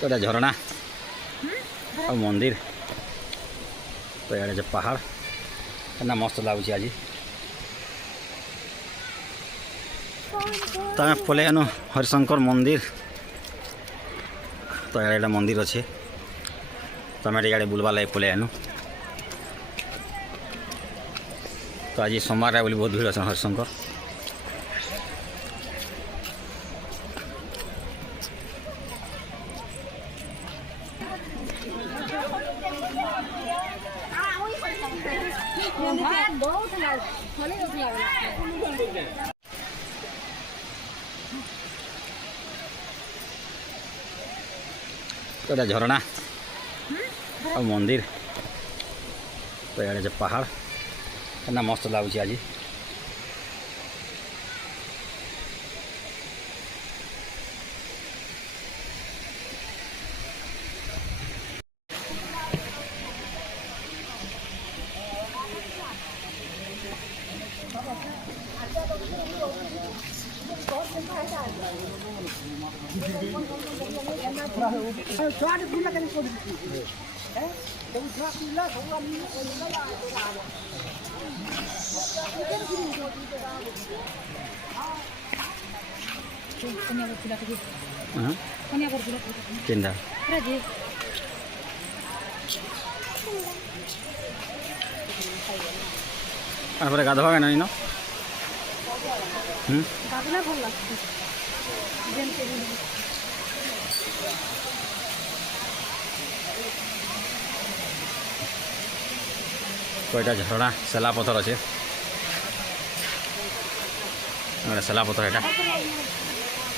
तो ये झरना और मंदिर तो ये पहाड़ ना मस्त लगुच आज तो आम पलि आनु हरिशंकर मंदिर तो ये मंदिर अच्छे तो आम इे बुलवा लगे पलि आनु तो आज सोमवार बोली बहुत भीड़ अच्छे हरिशंकर तो ये झरना और मंदिर तो ये पहाड़ ना मस्त लगुच आज केंदा गाधवा ना इन तो यहाँ झरना सेला पथर अच्छे सेला पथर यहाँ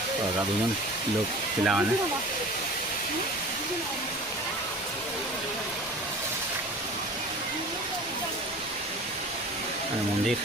तो गाधुन लोग पिला माने मंदिर